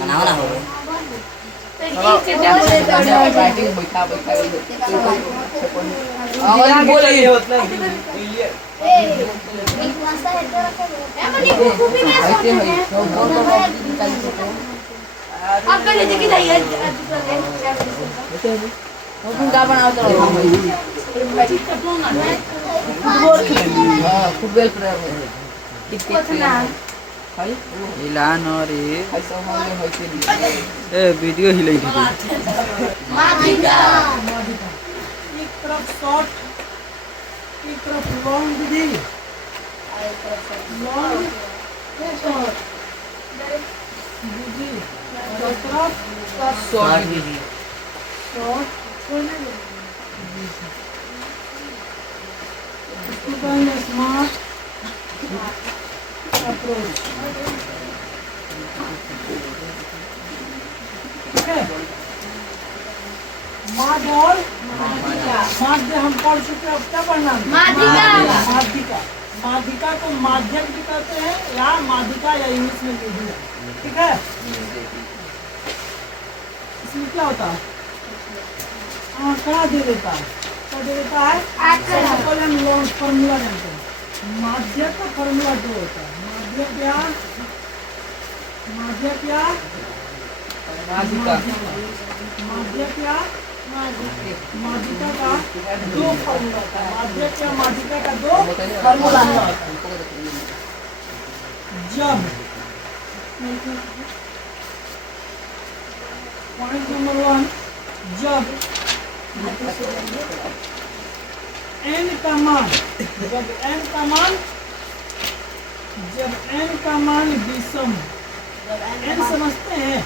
बनाओ ना हो बैटिंग बैठा बैठा आवाज बोल रही है मतलब ये ऐसे है आप पहले देखिए जाइए तुम क्या बनाओ चलो फुटबॉल प्लेयर इलान और ये वीडियो हिलाई थी एक तरफ शॉर्ट एक तरफ लॉन्ग दीदी लॉन्ग शॉर्ट दीदी दूसरा शॉर्ट दीदी शॉर्ट स्टूडेंट स्मार्ट अप्रोच माँ बॉल माध्य हम पढ़ चुके हैं, अब क्या पढ़ना है? माध्यिका माध्यिका को माध्यक भी कहते हैं या माध्यिका या इंग्लिश में मीडिया, ठीक है। इसमें क्या होता है? आंकड़ा दे देता है, क्या दे देता है? पहले हम लॉन्ग फॉर्मूला जानते हैं। माध्यक का फॉर्मूला जो होता है माध्यक या माध्यक या माध्यक या माध्यिका का दो फॉर्मूला होता है। माध्यक या माध्यिका का दो फॉर्मूला होता है। जब पॉइंट नंबर 1 जब n का मान जब n का मान विषम n समझते हैं।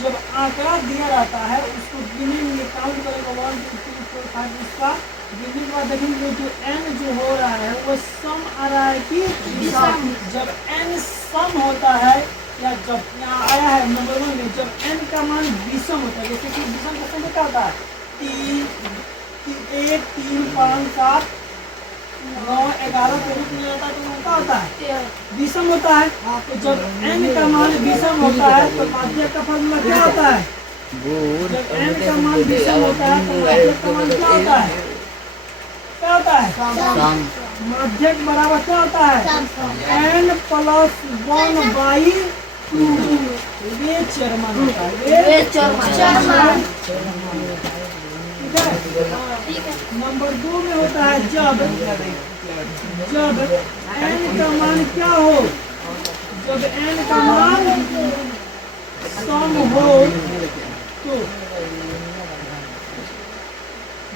जब आंकड़ा दिया जाता है उसको गिनिंग में काउंट करेगा 1 2 3 4 5 इसका गिनिंग के बाद देखेंगे जो n जो हो रहा है वो सम आ रहा है कि विषम। जब n सम होता है या जब यहाँ आया है नंबर 1 में जब n का मान विषम होता है, जैसे कि विषम का संख्या क्या होता है 1 3 5 7 9 11 के रूप में आता है तो क्या होता है विषम होता है। तो जब n का मान विषम होता है तो माध्यक का फॉर्मूला क्या होता है? जब n का मान विषम होता है तो माध्यक का मान क्या होता है? क्या होता है? माध्यक बराबर क्या होता है? n प्लस 1/2 वे चरमान होता है। नंबर 2 में होता है जब n का मान क्या हो? जब n का मान सम हो तो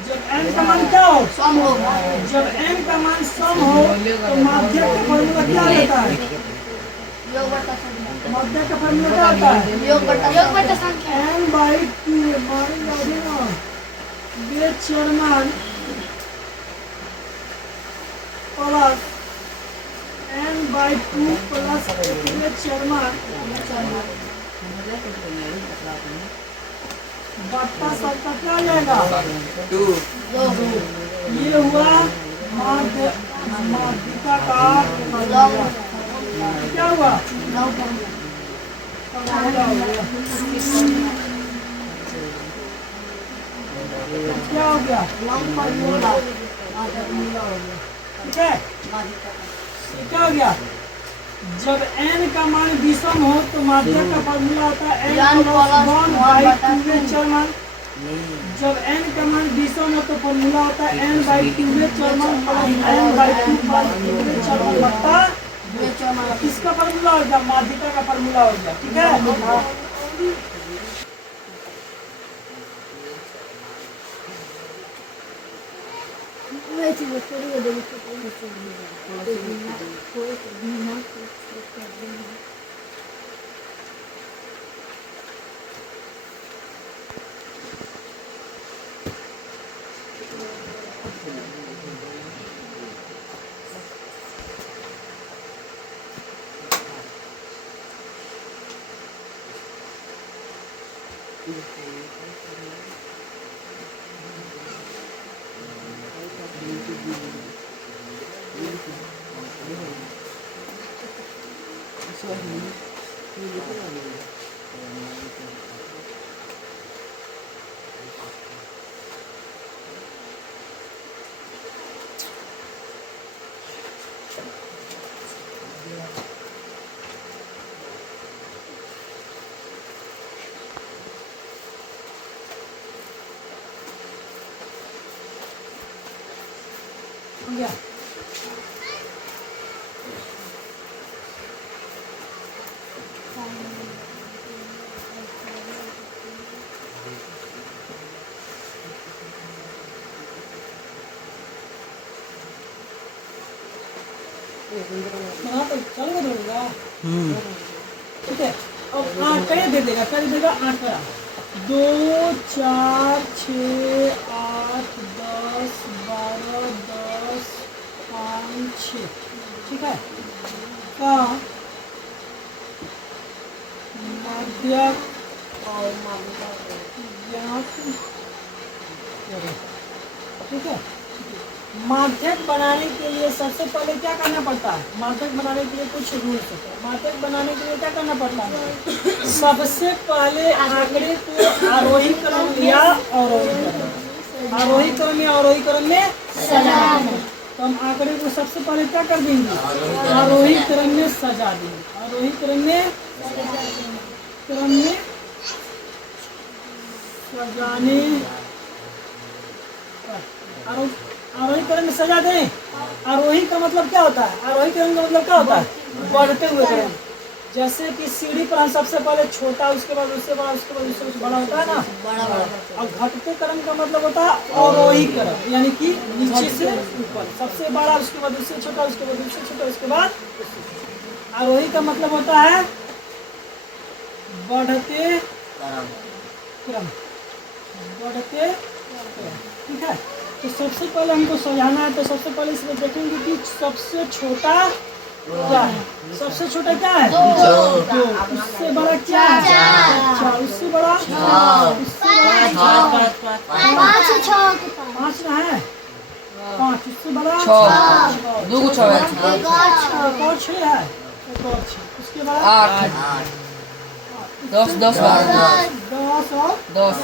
जब n का मान क्या हो? सम हो। जब n का मान सम हो तो माध्यक का फॉर्मूला क्या रहता है? माध्यक का फॉर्मूला क्या होता है? योग बटा संख्या n/2 मान जाओगे वे चरमान प्लस n/2 प्लस वे चरमान बट्टा सबका क्या आ जाएगा? 2। ये हुआ माध्यिका का क्या हुआ? क्या हो गया? फॉर्मूला हो गया, ठीक है। क्या हो गया? जब n का मान विषम हो तो माध्यक का फॉर्मूला होता है n प्लस 1/2 चरमान। जब n का मान विषम हो तो फॉर्मूला होता है n/2 चरमान प्लस n/2 चरमान बट्टा किसका फॉर्मूला हो गया? माध्यिका का फॉर्मूला हो गया, ठीक है। हो गया। बना तो चालू कर दूंगा। ठीक है, अब आंकड़े दे देगा, क्या दे देगा? आंकड़ा 2 4 6 8 10 12 10 5 6। ठीक है, का मध्यक ज्ञात करें। ठीक है, माध्यक बनाने के लिए सबसे पहले क्या करना पड़ता है? माध्यक बनाने के लिए कुछ रूल्स होते हैं। माध्यक बनाने के लिए क्या करना पड़ता है? सबसे पहले आंकड़े को आरोही क्रम या अवरोही क्रम, आरोही क्रम या अवरोही क्रम में सजाना है। तो हम आंकड़े को सबसे पहले क्या कर देंगे? आरोही क्रम में सजा देंगे। आरोही क्रम में सजाने, आरोही क्रम में सजा दें। आरोही का मतलब क्या होता है? आरोही क्रम का मतलब क्या होता है? बढ़ते हुए क्रम। जैसे कि सीढ़ी पर हम सबसे पहले छोटा, उसके बाद उससे बड़ा, उसके बाद उससे बड़ा होता है ना, बड़ा। और घटते क्रम का मतलब होता है अवरोही क्रम, यानी कि नीचे से ऊपर, सबसे बड़ा, उसके बाद उससे छोटा, उसके बाद उससे छोटा, उसके बाद। आरोही का मतलब होता है बढ़ते क्रम, बढ़ते क्रम। ठीक है, तो सबसे पहले हमको सजाना है। तो सबसे पहले इसमें देखेंगे कि सबसे छोटा क्या है। सबसे छोटा क्या है? 2। उससे बड़ा क्या है? 4। उससे बड़ा? उससे बड़ा 5 ना है? 5। उससे बड़ा 6। 2 को 6 है। एक और 6 है, एक और 6। उसके बाद 8 10 10 12 10 और 10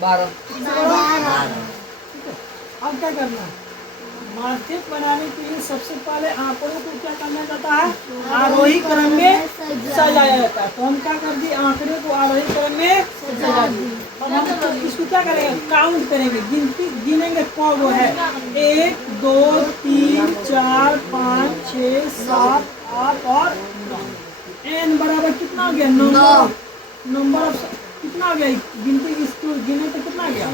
12। ठीक है, अब क्या करना है? माध्यक बनाने के लिए सबसे पहले आंकड़ों को क्या करना जाता है? आरोही क्रम में सजाया जाता है। तो हम क्या कर दिए? आंकड़े को आरोही क्रम में सजा दिए। और हम इसको क्या करेंगे? काउंट करेंगे, गिनती गिनेंगे कौन वो है। 1 2 3 4 5 6 7 8 और 9। n बराबर कितना हो गया? 9। नंबर ऑफ कितना आ गया? गिनती इसको गिने तो कितना आ गया?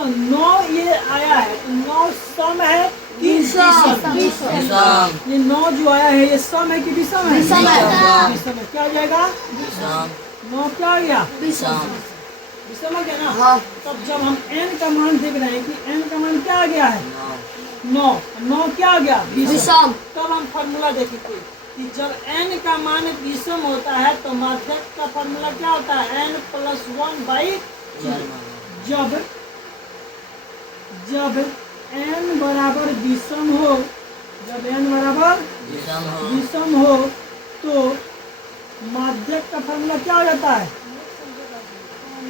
9 ये आया है। 9 सम है कि विषम? ये 9 जो आया है, ये सम है कि विषम है? विषम है। क्या हो जाएगा? 9 क्या आ गया? विषम आ गया ना। हाँ। तब जब हम n का मान देख रहे हैं कि n का मान क्या आ गया है? 9 क्या आ गया? विषम। तब हम फॉर्मूला देखेंगे कि जब n का मान विषम होता है तो माध्यक का फॉर्मूला क्या होता है? n+1/2। जब n बराबर विषम हो, जब n बराबर विषम हो तो माध्यक का फॉर्मूला क्या हो जाता है?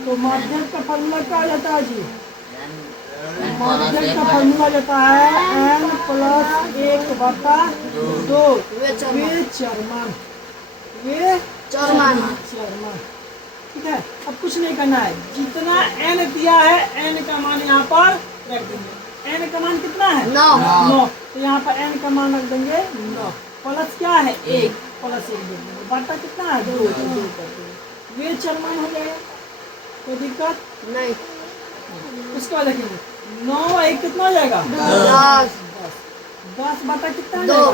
तो माध्यक का फॉर्मूला क्या हो जाता है जी? माध्यक का फॉर्मूला जाता है n+1/2। वे चरमान। ठीक है, अब कुछ नहीं करना है। जितना n दिया है n का मान यहाँ पर रख देंगे। n का मान कितना है? 9। तो यहाँ पर n का मान रख देंगे 9। प्लस क्या है? 1 प्लस 1 देंगे। बटा कितना है? 2 कर देंगे। वे चरमान हो जाएगा, कोई दिक्कत नहीं। उसके बाद देखेंगे 9 1 कितना हो जाएगा? 10 बटा कितना हो जाएगा?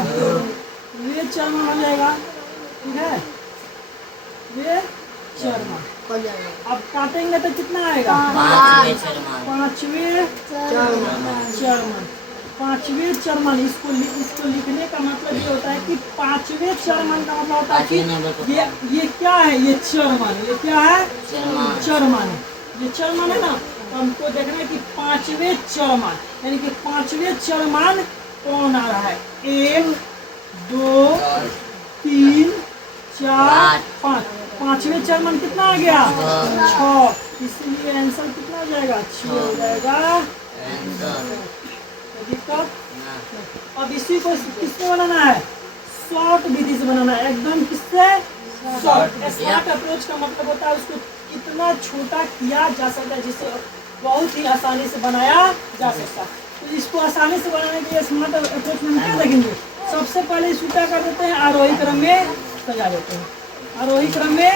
वे चरमान हो जाएगा। ठीक है, वे चरमान हो जाएगा। अब काटेंगे तो कितना आएगा? 5वें चरमान। 5वें चरमान, इसको लिखने का मतलब ये होता है कि 5वें चरमान का मतलब होता है कि ये क्या है? ये चरमान। ये क्या है? चरमान। ये चरमान है ना। तो हमको देखना है कि 5वें चरमान, यानी कि 5वें चरमान कौन आ रहा है? 1 2 3 4 5, पांचवें चरमन कितना आ गया 6, इसलिए आंसर कितना हो जाएगा 6 हो जाएगा। कोई दिक्कत? अब इसी को किससे बनाना है, शॉर्ट विधि से बनाना है, एकदम किससे शॉर्ट। स्मार्ट अप्रोच का मतलब होता है उसको कितना छोटा किया जा सकता है जिससे बहुत ही आसानी से बनाया जा सकता है। तो इसको आसानी से बनाने के लिए स्मार्ट अप्रोच में हम क्या देखेंगे, सबसे पहले इसको क्या कर देते हैं, आरोही क्रम में सजा देते हैं, आरोही क्रम में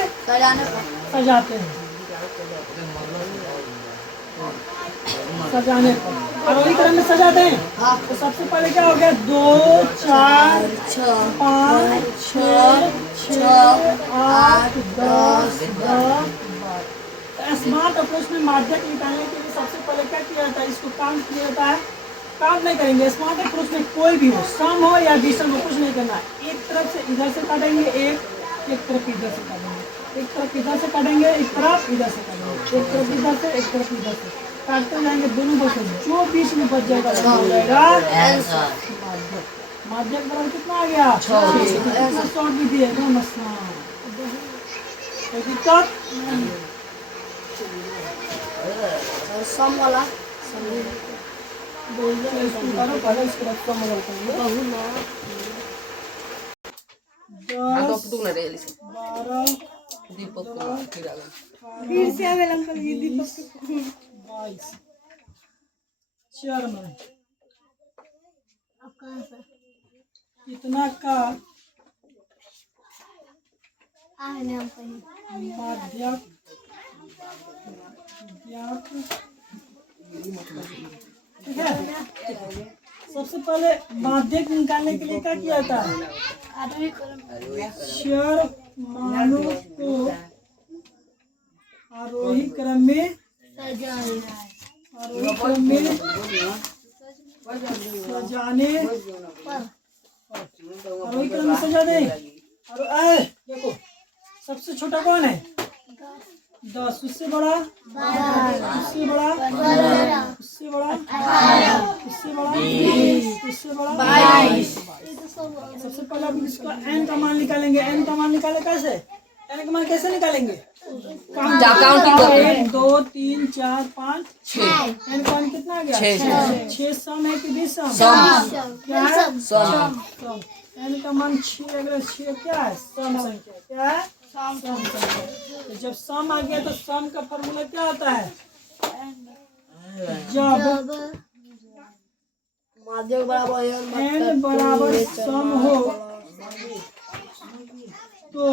सजाते हैं, सजाने आरोही क्रम में सजाते हैं। तो सबसे पहले क्या हो गया 2 4 5 6 8 10 स्मार्ट अप्रोच में माध्यक निकालने के लिए सबसे पहले क्या किया जाता है, इसको काम किया जाता है, काम नहीं करेंगे। स्मार्ट अप्रोच में कोई भी हो, सम हो या विषम हो, कुछ नहीं करना है, एक तरफ से इधर से काटेंगे, एक तरफ इधर से काटेंगे, एक तरफ इधर से काटेंगे, एक तरफ इधर से काटेंगे, एक तरफ इधर से, एक तरफ इधर से काटते जाएंगे, दोनों बचे जो बीच में बच जाएगा वो हो जाएगा माध्यक। माध्यक बराबर कितना आ गया 6। शॉर्ट विधि है एकदम आसान, कोई दिक्कत? सम वाला पहले इसके बाद कम वाला करेंगे। 10 12 दीपक कुमार फिर आ गए। फिर से आवे अंकल ये दीपक 22 चरमन कितना का माध्यक ठीक है। सबसे पहले माध्यक निकालने के लिए क्या किया था, चर मानों को आरोही क्रम में सजाने आरोही क्रम में सजा दे। और देखो सबसे छोटा कौन है 10, उससे बड़ा 12, उससे बड़ा 15, उससे बड़ा 18, उससे बड़ा 20, उससे बड़ा 22। सबसे पहले आप इसका n का मान निकालेंगे। n का मान निकाले कैसे, n का मान कैसे निकालेंगे, काउंटिंग 1 2 3 4 5 6, n का मान कितना आ गया 6 सम है कि विषम, क्या है सम। n का मान 6 अगर 6 क्या है सम संख्या, क्या है सम संख्या। तो जब सम आ गया तो सम का फॉर्मूला क्या होता है, जब माध्यक बराबर n बराबर सम हो तो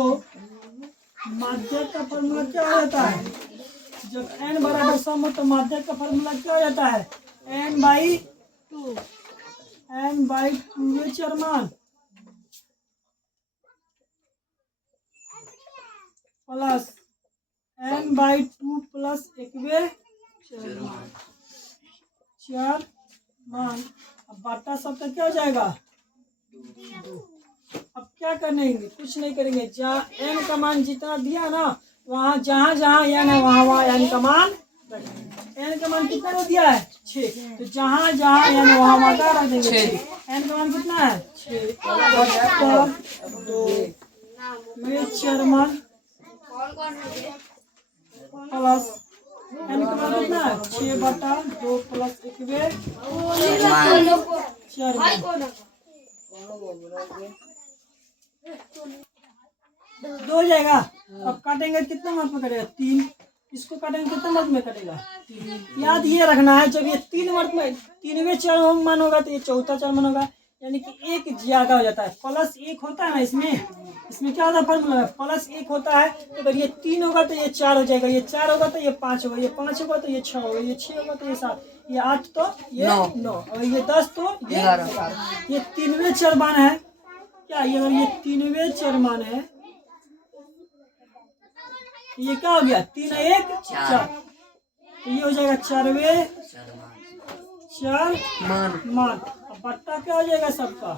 माध्यक का फॉर्मूला क्या हो जाता है, जब n बराबर सम हो तो माध्यक का फॉर्मूला क्या हो जाता है n/2, n/2 चरमान plus n/2 plus 1 चरमान। अब बाटा सबका क्या हो जाएगा 2। अब क्या करेंगे, कुछ नहीं करेंगे, जहाँ n का मान जितना दिया ना वहाँ जहाँ जहाँ n है वहाँ n का मान रखेंगे। n का मान कितना को दिया है 6, तो जहाँ जहाँ n है वहाँ क्या रख देंगे 6। n का मान कितना है 6 2 चरमान प्लस n का मान कितना है 6/2 प्लस 1 चरमान 2 हो जाएगा। अब काटेंगे कितना माप में कटेगा 3, इसको काटेंगे कितना माप में कटेगा 3। याद ये रखना है जब ये 3 माप में 3वें चरमान होगा तो ये चौथा चरमान होगा, यानी कि एक ज्यादा हो जाता है, प्लस 1 होता है ना इसमें क्या होता है फॉर्मूला प्लस 1 होता है। तो अगर ये 3 होगा तो ये 4 हो जाएगा, ये 4 होगा तो ये 5 होगा, ये 5 होगा तो ये 6 होगा, ये 6 होगा तो ये 7, ये 8 तो ये 9 और ये 10 तो ये 11। ये 3वें चरमान है क्या, ये अगर ये 3वें चरमान है ये क्या हो गया 3 1 4, तो ये हो जाएगा 4वें चरमान। अब बट्टा क्या हो जाएगा सबका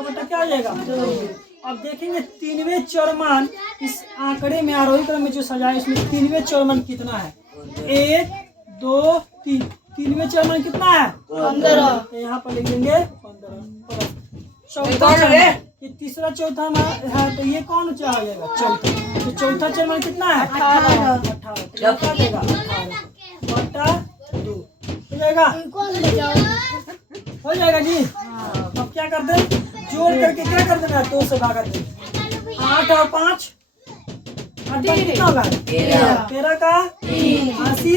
बट्टा क्या हो जाएगा 2। अब देखेंगे 3वें चरमान इस आंकड़े में आरोही क्रम में जो सजाए इसमें 3वें चरमान कितना है 1 2 3, 3वें चरमान कितना है 15। यहाँ पर लिख देंगे 15 चौथा चरमान कि तीसरा चौथा है तो ये कौन चा हो जाएगा चौथा। तो चौथा चर मान कितना है 18। तो क्या देगा 18 बटा 2 हो जाएगा। हो जाएगा जी। अब क्या कर दे जोड़ करके क्या कर देना 2 से भागा दे। 8 और 5 कितना होगा 13 का 80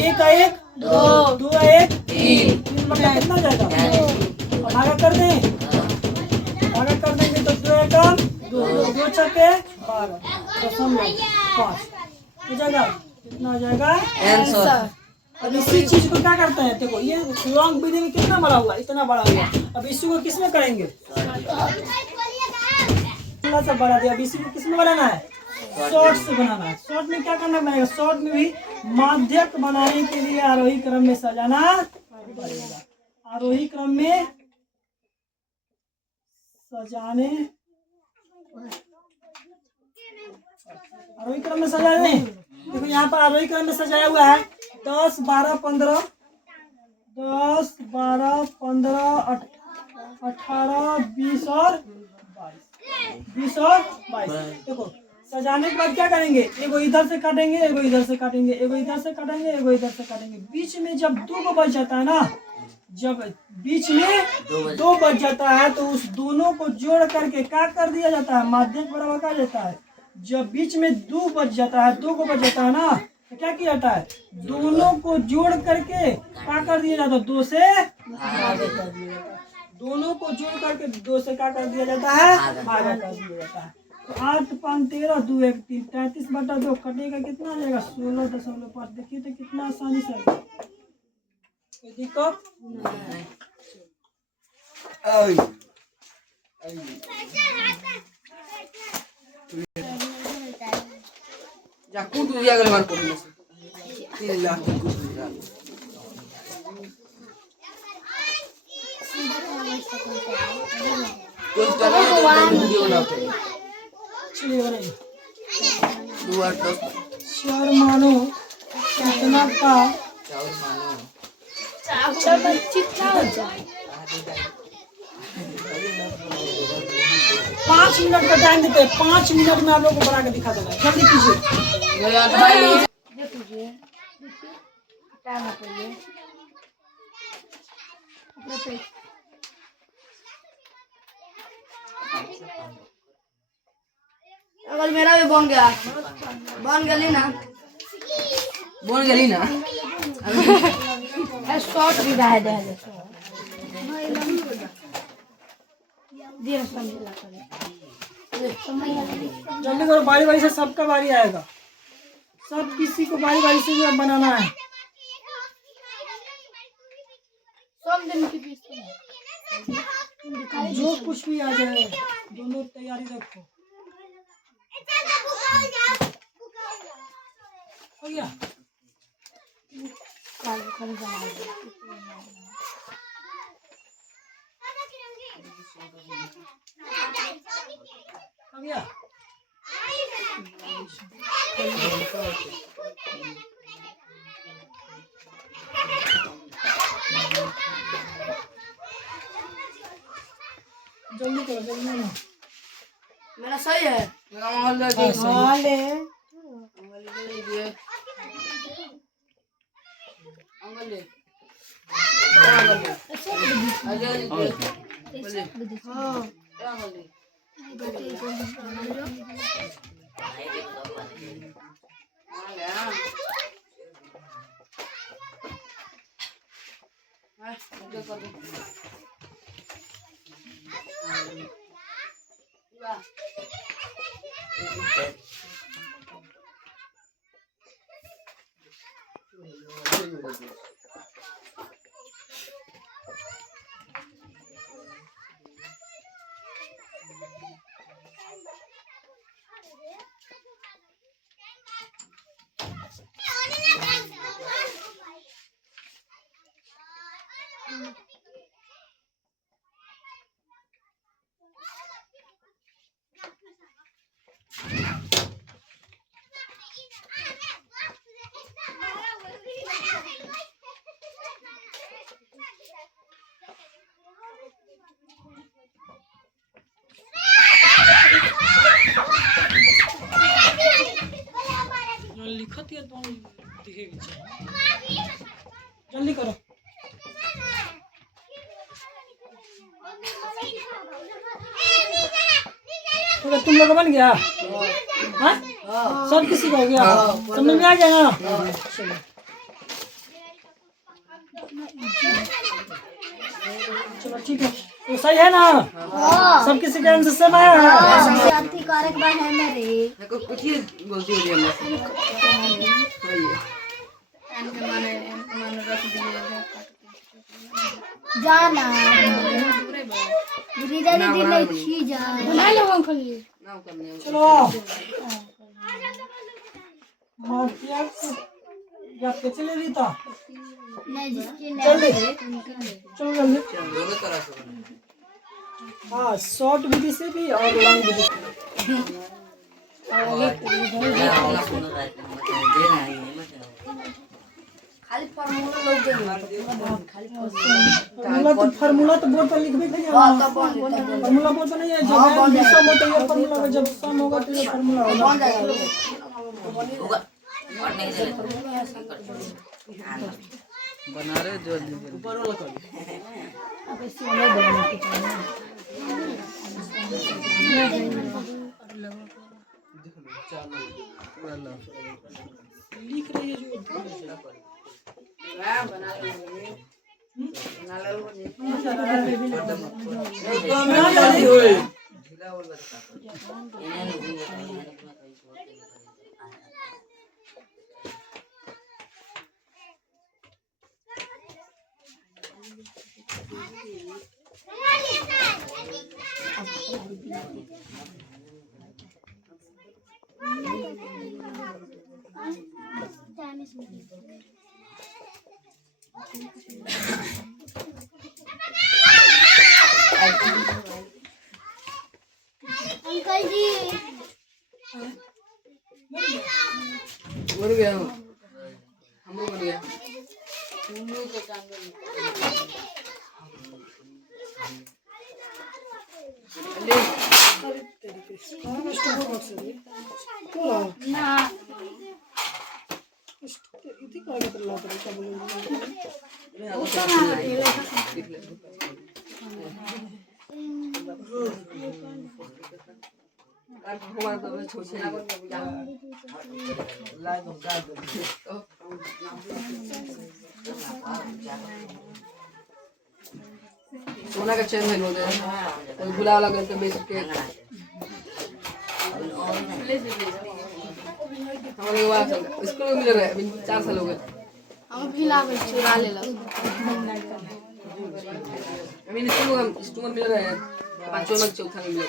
1 का 1 2 का 1 3 बटा कितना हो जाएगा। अब भागा कर दें भागा कर देंगे तो 2 एकम 2 छक्के 12.5 हो जाएगा। कितना हो जाएगा आंसर। अब इसी चीज को क्या करते हैं देखो ये लॉन्ग विधि में कितना बड़ा हुआ इतना बड़ा हुआ। अब इसी को किस में करेंगे थोड़ा सा बढ़ा दिया। अब इसी को किस में बनाना है शॉर्ट से बनाना है। शॉर्ट में क्या करना पड़ेगा शॉर्ट में भी माध्यक बनाने के लिए आरोही क्रम में सजाना पड़ेगा। आरोही क्रम में सजाने आरोही क्रम में सजाने देखो यहाँ पर आरोही क्रम में सजाया हुआ है 10 12 15 10 12 15 18 20 और 22 और 22। देखो सजाने के बाद क्या करेंगे एगो इधर से काटेंगे एगो इधर से काटेंगे एगो इधर से काटेंगे एगो इधर से काटेंगे। बीच में जब 2 को बच जाता है ना जब बीच में 2 बच जाता है तो उस दोनों को जोड़ करके क्या कर दिया जाता है माध्यक बराबर क्या जाता है। जब बीच में 2 बच जाता है 2 को बच जाता है ना तो क्या किया जाता है दोनों को जोड़ करके क्या कर दिया जाता है 2 से भागा कर दिया जाता है। दोनों को जोड़ करके 2 से क्या कर दिया जाता है भागा कर दिया जाता है। तो 8 5 13 2 1 3 33 बटा 2 कटेगा कितना आ जाएगा 16.5। देखिए तो कितना आसानी से कोई दिक्कत जा कूट दिया गले मार कोड़ी से 3 लाख की कूट दिया। कुछ करना तो वीडियो बनाते हैं। चलिए बनाइए 2 8 10 चार मानो कितना का 4 मानो 5 मिनट का टाइम देते हैं 5 मिनट में आप लोग को बना के दिखा देना जल्दी कीजिए। यार भाई अगर मेरा भी बन गया ली ना बोल गली ना शॉर्ट भी रह दे जल्दी करो बारी बारी से सबका बारी आएगा। सब किसी को बारी बारी से भी बनाना है। जो कुछ भी आ जाए दोनों तैयारी रखो। हो गया हो गया जल्दी करो जल्दी ना मेरा सही है मेरा मोहल्ला देख ले अंगल ले आती है तो दिखेगी। जल्दी करो। तो तुम लोग बन गया? हाँ? सब किसी का हो गया? समझ में आ गया ना? चलो चलो ठीक है। तो सही है ना? सब किसी के आंसर से है? कारक बार है मेरे देखो कुछ ही बोलती हो रही है सही है। जाना रीदा दीदी नहीं थी जा बना लो अंकल ये नाम करने चलो माफिया या के चले रीता नहीं जिसकी जल्दी चलो जल्दी। दोनों तरह से हाँ शॉर्ट विधि से भी और लॉन्ग विधि से। खाली फॉर्मूला लोग देंगे फार्मूला तो बोर्ड पर लिखबे नहीं हां तब बन जाएगा फार्मूला बोर्ड पर नहीं है। जब विषम होता है फार्मूला में, जब सम होगा तो ये फार्मूला होगा। बन जाएगा बना रहे जो ऊपर वाला कर अब इसी में देने की चाहिए लिख रही है जो बना ले अंकल जी मर गया हम लोग मर गया ना इतनी का कर ला कर क्या बोलेंगे। हमारा तो छोटे लाइक सोना का चैन है लोग कोई बुला लगा तो बेच के हमारे वहाँ स्कूल में मिल रहा है अभी 4 साल हो गए हम भी लागे चुरा ले लो अभी स्कूल में मिल रहा है 5वां में 4था में मिल रहा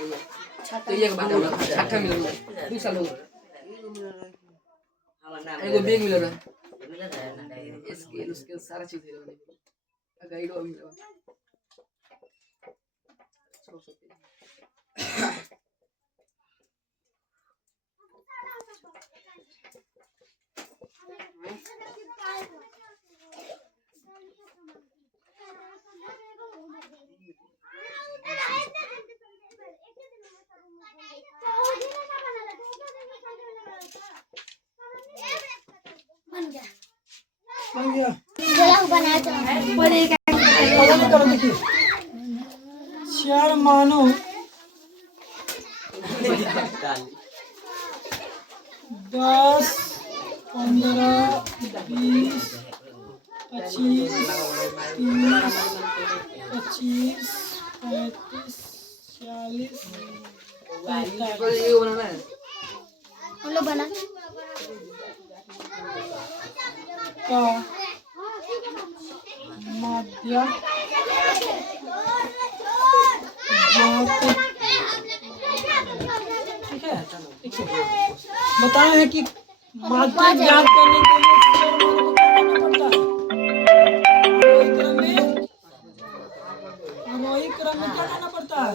है तो ये बात है 6ठा मिल रहा है 2 साल हो गए एगो बैग मिल रहा है स्केल उसके सारा चीज है लोग गाइड भी मिल रहा है बन गया। जला बना करो देखिए 4 मानो 10 15 20 25 30 25 35 40 45 ये बनाना है हम लोग बना का मध्य ठीक है। बताए हैं कि माध्यम याद करने के लिए आरोही क्रम में क्या करना पड़ता है?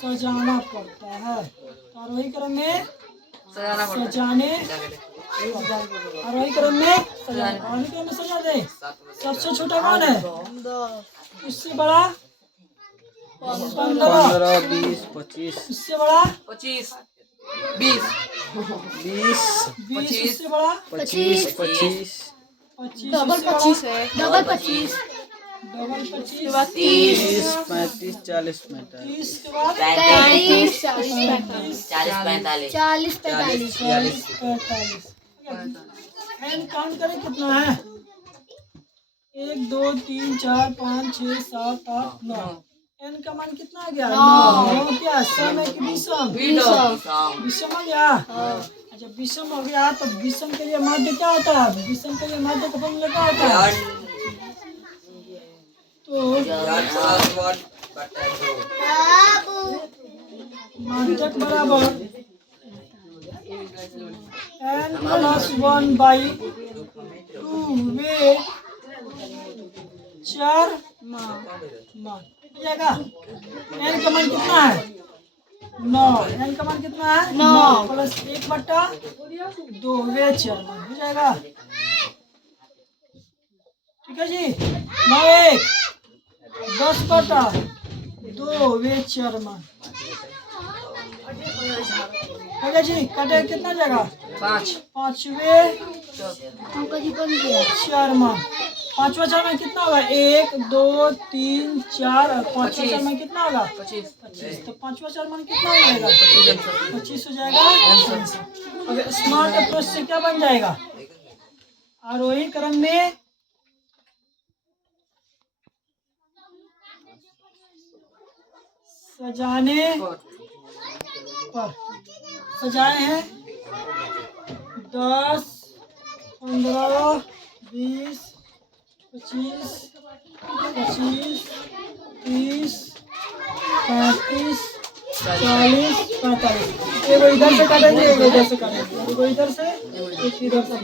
सजाना पड़ता है। आरोही क्रम में सजाने आरोही क्रम में आरोही क्रम में सजा दे। सबसे छोटा कौन है? उससे बड़ा 15 15 20 25 उससे बड़ा 25 20 20 20 इससे बड़ा 25 25 25 डबल 25 है। डबल 25 डबल 25 उसके बाद 30 30 35 40 45 30 के बाद 35 40 45 40 45 40 45 एन काउंट करें कितना है 1 2 3 4 5 6 7 8 9 एन का मान कितना आ गया 9 क्या सम है कि विषम विषम आ गया अच्छा विषम हो गया तो विषम के लिए माध्य क्या होता है विषम के लिए माध्य का फॉर्मूला क्या होता है तो माध्यक बराबर n प्लस 1 बाई 2 वे 4 मान जाएगा n का मान कितना है 9 n का मान कितना है 9 प्लस 1/2 वे 4 मान हो जाएगा ठीक है जी 9 1 10/2 वे 4 मान ठीक है जी कटे कितना जाएगा 5 वे अंकल जी बन गया 4 मान 5वां 4 में कितना होगा 1 2 3 4 और 5वां 4 में कितना होगा 25 तो 5वां 4 मान कितना हो जाएगा 25 हो जाएगा अगर स्मार्ट अप्रोच से क्या बन जाएगा आरोही क्रम में सजाने पर सजाए हैं 10 15 20 25 25 30 35 40 45 एगो इधर से काटेंगे एगो इधर से काटेंगे एगो इधर से एक इधर से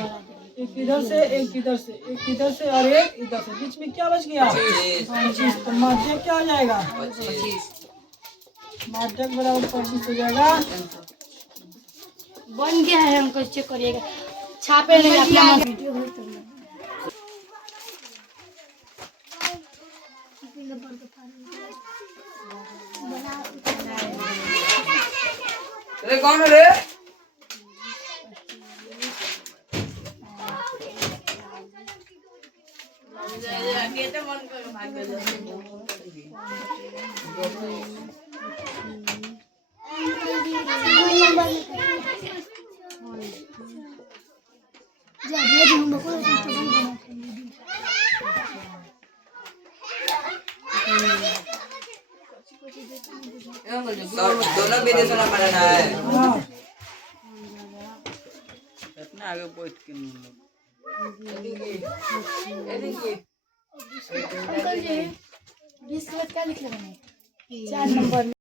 एक इधर से एक इधर से एक इधर से और एक इधर से बीच में क्या बच गया 25 तो माध्यक क्या हो जाएगा 25 माध्यक बराबर 25 हो जाएगा बन गया है अंकल चेक करिएगा छापे नहीं अपना वीडियो अरे कौन है रे दोनों विदेशों में पढ़ना है हाँ इतना आगे बैठ के नहीं लोग अंकल जी 20 में क्या लिखे हैं 4 नंबर